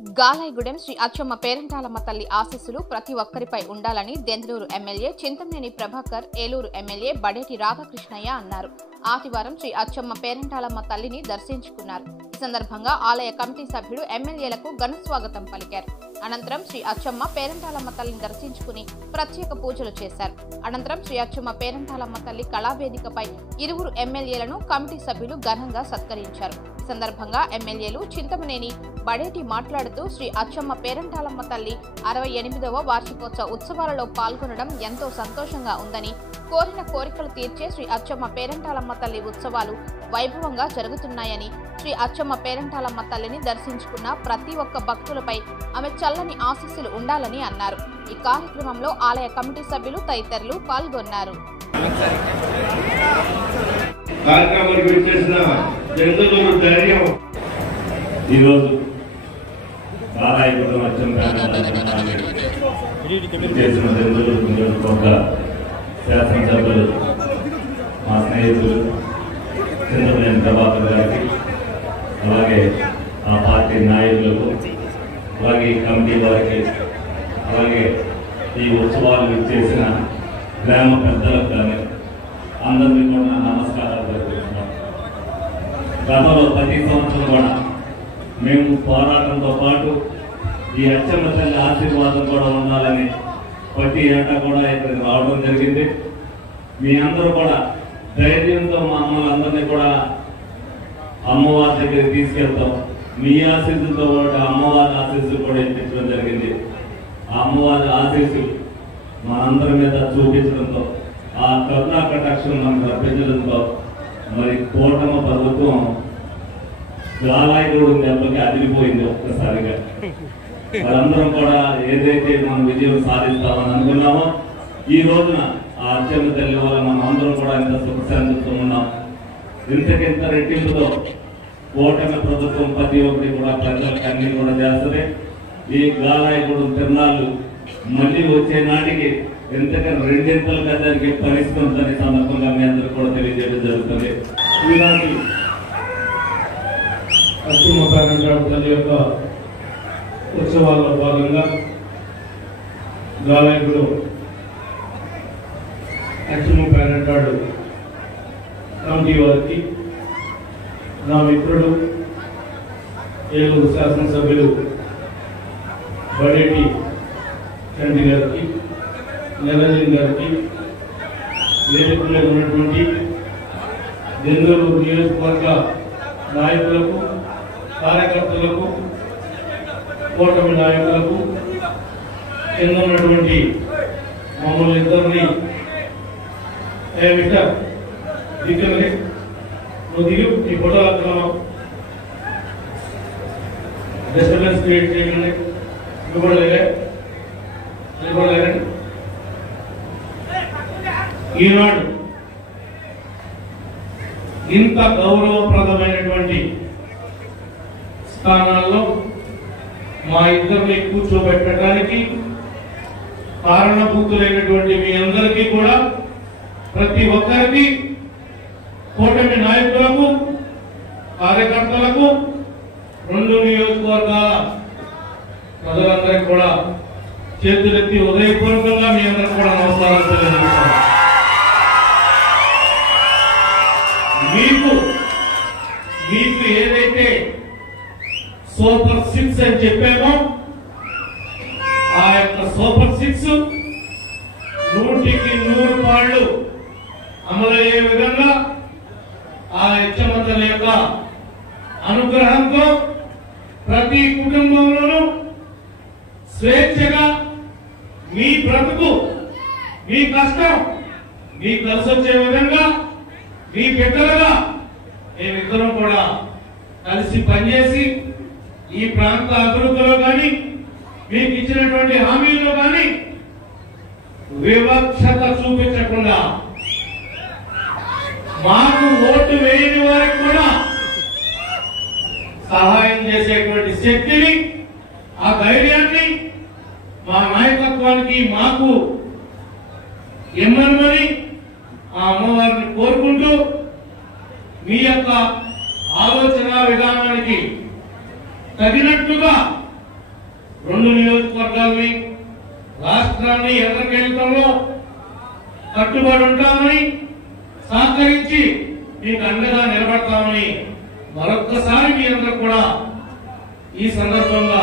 గాలైగూడెం శ్రీ అచ్చమ్మ పేరంటాలమ్మ తల్లి ఆశీస్సులు ప్రతి ఒక్కరిపై ఉండాలని దెందులూరు ఎమ్మెల్యే చింతమనేని ప్రభాకర్, ఏలూరు ఎమ్మెల్యే బడేటి రాధాకృష్ణయ్య అన్నారు. ఆదివారం శ్రీ అచ్చమ్మ పేరంటాలమ్మ తల్లిని దర్శించుకున్నారు. ఈ సందర్భంగా ఆలయ కమిటీ సభ్యుడు ఎమ్మెల్యేలకు ఘన స్వాగతం పలికారు. అనంతరం శ్రీ అచ్చమ్మ పేరంటాలమ్మ తల్లిని దర్శించుకుని ప్రత్యేక పూజలు చేశారు. అనంతరం శ్రీ అచ్చమ్మ పేరంటాలమ్మ తల్లి కళావేదికపై ఇరువురు ఎమ్మెల్యేలను కమిటీ సభ్యులు ఘనంగా సత్కరించారు. ఈ సందర్భంగా ఎమ్మెల్యేలు చింతమనేని, బడేటి మాట్లాడుతూ శ్రీ అచ్చమ్మ పేరంటాలమ్మ తల్లి 68వ వార్షికోత్సవ ఉత్సవాలలో పాల్గొనడం ఎంతో సంతోషంగా ఉందని, కోరిన కోరికలు తీర్చే శ్రీ అచ్చమ్మ పేరంటాలమ్మ తల్లి ఉత్సవాలు వైభవంగా జరుగుతున్నాయని, శ్రీ అచ్చమ్మ పేరంటాలమ్మ తల్లిని దర్శించుకున్న ప్రతి ఒక్క భక్తులపై ఆమె చల్లని ఆశీస్సులు ఉండాలని అన్నారు. ఈ కార్యక్రమంలో ఆలయ కమిటీ సభ్యులు తదితరులు పాల్గొన్నారు. ఈరోజు గాలైగూడెం అచ్చమ్మ చేసిన దెందులూరు నియోజకవర్గ శాసనసభ్యులు మా స్నేహితులు చింతమనేని ప్రభాకర్ గారికి, అలాగే ఆ పార్టీ నాయకులకు, అలాగే ఈ కమిటీ వారికి, అలాగే ఈ ఉత్సవాలు చేసిన గ్రామ పెద్దలకు కానీ అందరినీ కూడా నమస్కారాలు తెలుపుతున్నాం. గతంలో ప్రతి సంవత్సరం కూడా మేము పోరాటంతో పాటు ఈ అచ్చమ్మ తల్లి ఆశీర్వాదం కూడా ఉండాలని ప్రతి ఏటా కూడా ఇక్కడికి రావడం జరిగింది. మీ అందరూ కూడా ధైర్యంతో మమ్మల్ని అందరినీ కూడా అమ్మవారి దగ్గరికి తీసుకెళ్తాం. మీ ఆశీస్సులతో పాటు అమ్మవారి ఆశీస్సులు కూడా ఇప్పించడం జరిగింది. ఆ అమ్మవారి ఆశీస్సులు మనందరి మీద చూపించడంతో, ఆ కరుణా కటాక్షం మనకు రప్పించడంతో మరి కూటమి ప్రభుత్వం గాలైగూడెం దెబ్బకి అదిరిపోయింది ఒక్కసారిగా. వాళ్ళందరం కూడా ఏదైతే మనం విజయం సాధిస్తామని అనుకున్నామో, ఈ రోజున ఆ అచ్చమ్మ తల్లి వల్ల మనం అందరం కూడా ఇంత సుఖశాంతితో ఉన్నాం. ఇంతకింత రెట్టింపుతో కూటమి ప్రభుత్వం ప్రతి ఒక్కటి కూడా ప్రజలకు అన్ని కూడా చేస్తుంది. ఈ గాలైగూడెం తిరునాళ్ళు మళ్ళీ వచ్చే నాటికి ఎంతకన్నా రెండింతలుగా దానికి పరిస్థితి సందర్భంగా మీ అందరూ కూడా తెలియజేయడం జరుగుతుంది. ఈనాటి అచ్చమ్మ పేరంటాలమ్మ తల్లి యొక్క ఉత్సవాల్లో భాగంగా గాలైగూడెం అచ్చమ్మ పేరంటాలమ్మ కమిటీ వారికి, నా మిత్రుడు ఏలూరు శాసనసభ్యులు బడేటి చండి గారికి, నిరంజన్ గారికి, వేదిక మీద ఉన్నటువంటి దెందులూరు నియోజకవర్గ నాయకులకు, కార్యకర్తలకు, కూటమి నాయకులకు, కింద ఉన్నటువంటి మమ్మల్ని ఇద్దరిని మిస్టర్ దిగ్గరే నువ్వు దిగు, ఈ ఫోటోలో డిస్టర్బెన్స్ క్రియేట్ చేయకండి. నిలబడలేరండి. ఈనాడు ఇంత గౌరవప్రదమైనటువంటి స్థానాల్లో మా ఇద్దరిని కూర్చోబెట్టడానికి కారణభూతులైనటువంటి మీ అందరికీ కూడా, ప్రతి ఒక్కరికి, కూటమి నాయకులకు, కార్యకర్తలకు, 2 నియోజకవర్గాల ప్రజలందరికీ కూడా చేతులెత్తి ఉదయపూర్వకంగా మీ అందరికీ కూడా నమస్కారాలు తెలియజేస్తాను. మీకు ఏదైతే సూపర్ 6 అని చెప్పామో, ఆ యొక్క సూపర్ 6 100కి 100 పాళ్ళు అమలయ్యే విధంగా ఆ అచ్చమ్మ తల్లి యొక్క అనుగ్రహంతో ప్రతి కుటుంబంలోనూ స్వేచ్ఛగా మీ బ్రతుకు, మీ కష్టం మీకు కలిసొచ్చే విధంగా మీ బిడ్డలుగా మేమిద్దరం కూడా కలిసి పనిచేసి ఈ ప్రాంత అభివృద్ధిలో కానీ, మీకు ఇచ్చినటువంటి హామీల్లో కానీ వివక్షత చూపించకుండా, మాకు ఓటు వేయని వారికి కూడా సహాయం చేసేటువంటి శక్తిని, ఆ ధైర్యాన్ని మా నాయకత్వానికి మాకు ఇమ్మని ఆ అమ్మవారిని కోరుకుంటూ, మీ యొక్క ఆలోచన విధానానికి తగినట్టుగా 2 నియోజకవర్గాల్ని రాష్ట్రాన్ని ఎదరికెళ్తామో కట్టుబడి ఉంటామని సహకరించి మీకు అండగా నిలబడతామని మరొక్కసారి మీ అందరూ కూడా ఈ సందర్భంగా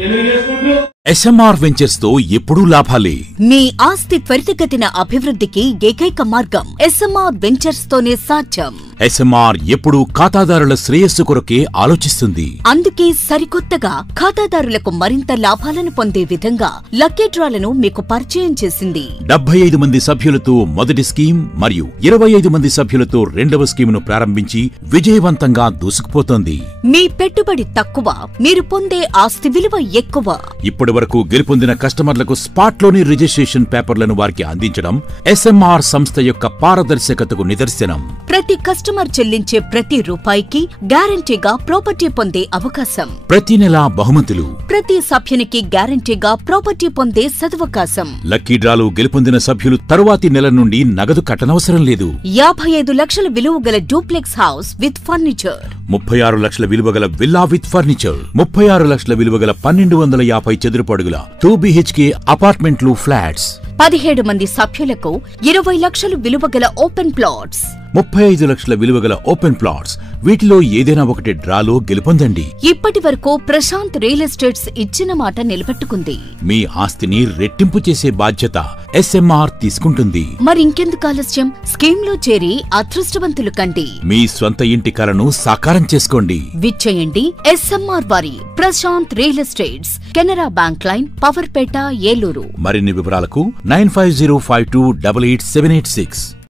తెలియజేసుకుంటూ SMR వెంచర్స్ తో ఎప్పుడూ లాభాలే. మీ ఆస్తి త్వరితగతిన అభివృద్ధికి ఏకైక మార్గం SMR వెంచర్స్ తోనే సాధ్యం. SMR ఎప్పుడూ ఖాతాదారుల శ్రేయస్సు కొరకే ఆలోచిస్తుంది. అందుకే సరికొత్తగా ఖాతాదారులకు మరింత లాభాలను పొందే విధంగా లక్కీ డ్రాలను మీకు పరిచయం చేసింది. 75 మంది సభ్యులతో మొదటి స్కీమ్ మరియు 25 మంది సభ్యులతో రెండవ స్కీమును ప్రారంభించి విజయవంతంగా దూసుకుపోతోంది. మీ పెట్టుబడి తక్కువ, మీరు పొందే ఆస్తి విలువ ఎక్కువ. ఇప్పటి వరకు గెలుపొందిన కస్టమర్లకు స్పాట్లోని రిజిస్ట్రేషన్ పేపర్లను వారికి అందించడం SMR సంస్థ యొక్క పారదర్శకతకు నిదర్శనం. ప్రతి కస్టమర్ చెల్లించే ప్రతి రూపాయికి గ్యారంటీగా ప్రాపర్టీ పొందే అవకాశం. ప్రతి నెల బహుమతులు. ప్రతి సభ్యునికి గ్యారంటీగా ప్రాపర్టీ పొందే సదవకాశం. లక్కీ డ్రాలు గెలుపొందిన సభ్యులు తరువాతి నెల నుండి నగదు కట్టనవసరం లేదు. 55 లక్షల విలువ గల డూప్లెక్స్ హౌస్ విత్ ఫర్నిచర్, 36 లక్షల విలువ గల విల్లా విత్ ఫర్నిచర్, 36 లక్షల విలువ గల 1250 చదురపు అడుగుల 2 BHK అపార్ట్మెంట్లు ఫ్లాట్స్, 17 మంది సభ్యులకు 20 లక్షలు విలువ గల ఓపెన్ ప్లాట్స్, 35 లక్షల విలువ గల ఓపెన్ ప్లాట్స్. వీటిలో ఏదైనా ఒకటి డ్రాలో గెలుపొందండి. ఇప్పటి వరకు ప్రశాంత్ రియల్ ఎస్టేట్స్ ఇచ్చిన మాట నిలబెట్టుకుంది. మీ ఆస్తిని రెట్టింపు చేసే బాధ్యత SMR తీసుకుంటుంది. మరింకెందుకు ఆలస్యం? స్కీమ్ లో చేరి అదృష్టవంతులు కండి. మీ స్వంత ఇంటి కలను సాకారం చేసుకోండి. విచ్చేయండి SMR వారి Prashanth real estates, Canara bank line, Powerpet, Eluru. మరిన్ని వివరాలకు 9505288786.